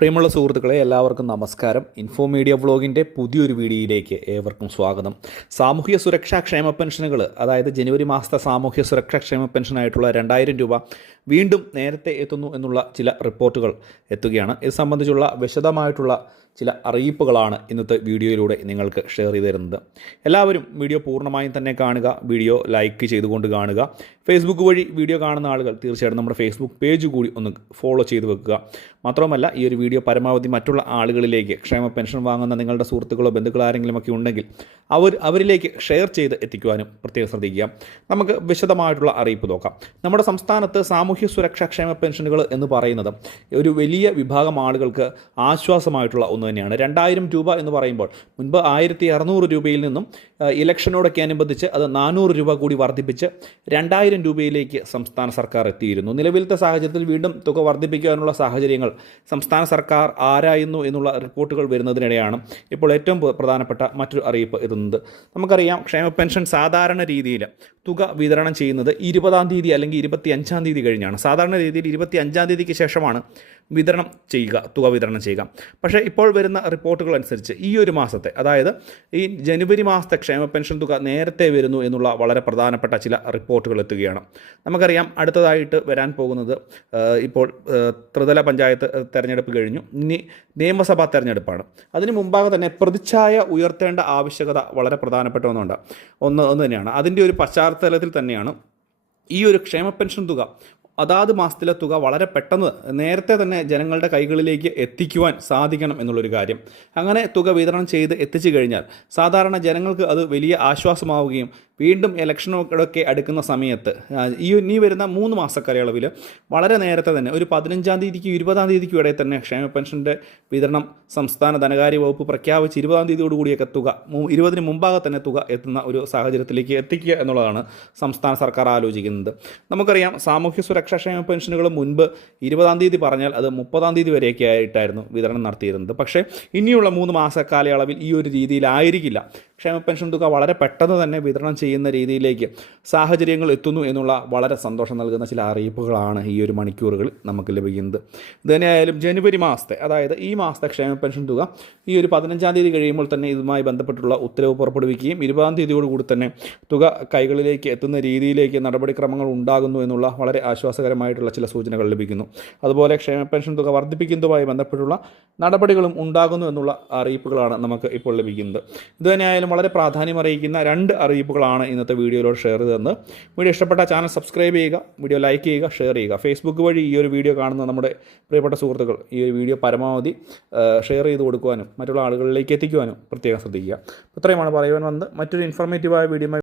പ്രിയമുള്ള സുഹൃത്തുക്കളെ എല്ലാവർക്കും നമസ്കാരം. ഇൻഫോ മീഡിയ വ്ളോഗിന്റെ പുതിയൊരു വീഡിയോയിലേക്ക് ഏവർക്കും സ്വാഗതം. സാമൂഹ്യ സുരക്ഷാ ക്ഷേമ പെൻഷനുകൾ അതായത് ജനുവരി മാസത്തെ സാമൂഹ്യ സുരക്ഷാ ക്ഷേമ പെൻഷനായിട്ടുള്ള രണ്ടായിരം രൂപ വീണ്ടും നേരത്തെ എത്തുന്നു എന്നുള്ള ചില റിപ്പോർട്ടുകൾ എത്തുകയാണ്. ഇത് സംബന്ധിച്ചുള്ള വിശദമായിട്ടുള്ള ചില അറിയിപ്പുകളാണ് ഇന്നത്തെ വീഡിയോയിലൂടെ നിങ്ങൾക്ക് ഷെയർ ചെയ്ത് തരുന്നത്. എല്ലാവരും വീഡിയോ പൂർണമായും തന്നെ കാണുക വീഡിയോ ലൈക്ക് ചെയ്തുകൊണ്ട് കാണുക. ഫേസ്ബുക്ക് വഴി വീഡിയോ കാണുന്ന ആളുകൾ തീർച്ചയായിട്ടും നമ്മുടെ ഫേസ്ബുക്ക് പേജ് കൂടി ഒന്ന് ഫോളോ ചെയ്ത് വെക്കുക. മാത്രമല്ല ഈ ഒരു വീഡിയോ പരമാവധി മറ്റുള്ള ആളുകളിലേക്ക് ക്ഷേമ പെൻഷൻ വാങ്ങുന്ന നിങ്ങളുടെ സുഹൃത്തുക്കളോ ബന്ധുക്കളോ ആരെങ്കിലും ഒക്കെ ഉണ്ടെങ്കിൽ അവർ അവരിലേക്ക് ഷെയർ ചെയ്ത് എത്തിക്കുവാനും പ്രത്യേകം ശ്രദ്ധിക്കുക. നമുക്ക് വിശദമായിട്ടുള്ള അറിയിപ്പ് നോക്കാം. നമ്മുടെ സംസ്ഥാനത്ത് സാമൂഹ്യ സുരക്ഷാ ക്ഷേമ പെൻഷനുകൾ എന്ന് പറയുന്നത് ഒരു വലിയ വിഭാഗം ആളുകൾക്ക് ആശ്വാസമായിട്ടുള്ള ഒന്ന് തന്നെയാണ്. രണ്ടായിരം രൂപ എന്ന് പറയുമ്പോൾ മുൻപ് ആയിരത്തി അറുന്നൂറ് രൂപയിൽ നിന്നും ഇലക്ഷനോടൊക്കെ അനുബന്ധിച്ച് അത് നാനൂറ് രൂപ കൂടി വർദ്ധിപ്പിച്ച് രണ്ടായിരം രൂപയിലേക്ക് സംസ്ഥാന സർക്കാർ എത്തിയിരുന്നു. നിലവിലത്തെ സാഹചര്യത്തിൽ വീണ്ടും തുക വർദ്ധിപ്പിക്കാനുള്ള സാഹചര്യങ്ങൾ സംസ്ഥാന സർക്കാർ ആരായുന്നു എന്നുള്ള റിപ്പോർട്ടുകൾ വരുന്നതിനിടെയാണ് ഇപ്പോൾ ഏറ്റവും പ്ര- പ്രധാനപ്പെട്ട മറ്റൊരു അറിയിപ്പ് എത്തുന്നത് നമുക്കറിയാം ക്ഷേമ പെൻഷൻ സാധാരണ രീതിയിൽ തുക വിതരണം ചെയ്യുന്നത് ഇരുപതാം തീയതി അല്ലെങ്കിൽ ഇരുപത്തി അഞ്ചാം തീയതി സാധാരണ രീതിയിൽ ഇരുപത്തി അഞ്ചാം തീയതിക്ക് ശേഷമാണ് വിതരണം ചെയ്യുക തുക വിതരണം ചെയ്യുക. പക്ഷേ ഇപ്പോൾ വരുന്ന റിപ്പോർട്ടുകൾ അനുസരിച്ച് ഈ ഒരു മാസത്തെ അതായത് ഈ ജനുവരി മാസത്തെ ക്ഷേമ പെൻഷൻ തുക നേരത്തെ വരുന്നു എന്നുള്ള വളരെ പ്രധാനപ്പെട്ട ചില റിപ്പോർട്ടുകൾ എത്തുകയാണ്. നമുക്കറിയാം അടുത്തതായിട്ട് വരാൻ പോകുന്നത് ഇപ്പോൾ ത്രിതല പഞ്ചായത്ത് തെരഞ്ഞെടുപ്പ് കഴിഞ്ഞു. ഇനി നിയമസഭാ തെരഞ്ഞെടുപ്പാണ്. അതിന് മുമ്പാകെ തന്നെ പ്രതിച്ഛായ ഉയർത്തേണ്ട ആവശ്യകത വളരെ പ്രധാനപ്പെട്ട ഒന്നുണ്ട് ഒന്ന് ഒന്ന് തന്നെയാണ്. അതിന്റെ ഒരു പശ്ചാത്തലത്തിൽ തന്നെയാണ് ഈ ഒരു ക്ഷേമ പെൻഷൻ തുക അതാത് മാസത്തിലെ തുക വളരെ പെട്ടെന്ന് നേരത്തെ തന്നെ ജനങ്ങളുടെ കൈകളിലേക്ക് എത്തിക്കുവാൻ സാധിക്കണം എന്നുള്ളൊരു കാര്യം. അങ്ങനെ തുക വിതരണം ചെയ്ത് എത്തിച്ചു കഴിഞ്ഞാൽ സാധാരണ ജനങ്ങൾക്ക് അത് വലിയ ആശ്വാസമാവുകയും വീണ്ടും ഇലക്ഷനൊക്കെ അടുക്കുന്ന സമയത്ത് ഈ ഇനി വരുന്ന മൂന്ന് മാസക്കാലയളവിൽ വളരെ നേരത്തെ തന്നെ ഒരു പതിനഞ്ചാം തീയതിക്കും ഇരുപതാം തീയതിക്കും ഇടയിൽ തന്നെ ക്ഷേമ പെൻഷന്റെ വിതരണം സംസ്ഥാന ധനകാര്യ വകുപ്പ് പ്രഖ്യാപിച്ച് ഇരുപതാം തീയതിയോടുകൂടിയൊക്കെ തുക ഇരുപതിന് മുമ്പാകെ തന്നെ തുക എത്തുന്ന ഒരു സാഹചര്യത്തിലേക്ക് എത്തിക്കുക എന്നുള്ളതാണ് സംസ്ഥാന സർക്കാർ ആലോചിക്കുന്നത്. നമുക്കറിയാം സാമൂഹ്യ സുരക്ഷാ ക്ഷേമ പെൻഷനുകൾ മുൻപ് ഇരുപതാം തീയതി പറഞ്ഞാൽ അത് മുപ്പതാം തീയതി വരെയൊക്കെ ആയിട്ടായിരുന്നു വിതരണം നടത്തിയിരുന്നത്. പക്ഷേ ഇനിയുള്ള മൂന്ന് മാസക്കാലയളവിൽ ഈ ഒരു രീതിയിലായിരിക്കില്ല. ക്ഷേമ പെൻഷൻ തുക വളരെ പെട്ടെന്ന് തന്നെ വിതരണം ചെയ്യുന്ന രീതിയിലേക്ക് സാഹചര്യങ്ങൾ എത്തുന്നു എന്നുള്ള വളരെ സന്തോഷം നൽകുന്ന ചില അറിയിപ്പുകളാണ് ഈ ഒരു മണിക്കൂറുകൾ നമുക്ക് ലഭിക്കുന്നത്. ഇതുതന്നെയായാലും ജനുവരി മാസത്തെ അതായത് ഈ മാസത്തെ ക്ഷേമ പെൻഷൻ തുക ഈ ഒരു പതിനഞ്ചാം തീയതി കഴിയുമ്പോൾ തന്നെ ഇതുമായി ബന്ധപ്പെട്ടുള്ള ഉത്തരവ് പുറപ്പെടുവിക്കുകയും ഇരുപതാം തീയതിയോടുകൂടി തന്നെ തുക കൈകളിലേക്ക് എത്തുന്ന രീതിയിലേക്ക് നടപടിക്രമങ്ങൾ ഉണ്ടാകുന്നു എന്നുള്ള വളരെ ആശ്വാസകരമായിട്ടുള്ള ചില സൂചനകൾ ലഭിക്കുന്നു. അതുപോലെ ക്ഷേമ പെൻഷൻ തുക വർദ്ധിപ്പിക്കുന്നതുമായി ബന്ധപ്പെട്ടുള്ള നടപടികളും ഉണ്ടാകുന്നു എന്നുള്ള അറിയിപ്പുകളാണ് നമുക്ക് ഇപ്പോൾ ലഭിക്കുന്നത്. ഇതുതന്നെയായാലും വളരെ പ്രാധാന്യം അറിയിക്കുന്ന രണ്ട് അറിയിപ്പുകളാണ് ഇന്നത്തെ വീഡിയോയിലൂടെ ഷെയർ ചെയ്തതെന്ന്. വീഡിയോ ഇഷ്ടപ്പെട്ട ചാനൽ സബ്സ്ക്രൈബ് ചെയ്യുക വീഡിയോ ലൈക്ക് ചെയ്യുക ഷെയർ ചെയ്യുക. ഫേസ്ബുക്ക് വഴി ഈ ഒരു വീഡിയോ കാണുന്ന നമ്മുടെ പ്രിയപ്പെട്ട സുഹൃത്തുക്കൾ ഈ ഒരു വീഡിയോ പരമാവധി ഷെയർ ചെയ്ത് കൊടുക്കുവാനും മറ്റുള്ള ആളുകളിലേക്ക് എത്തിക്കുവാനും പ്രത്യേകം ശ്രദ്ധിക്കുക. ഇത്രയുമാണ് പറയുവാൻ വന്നത്. മറ്റൊരു ഇൻഫോർമേറ്റീവായ വീഡിയോ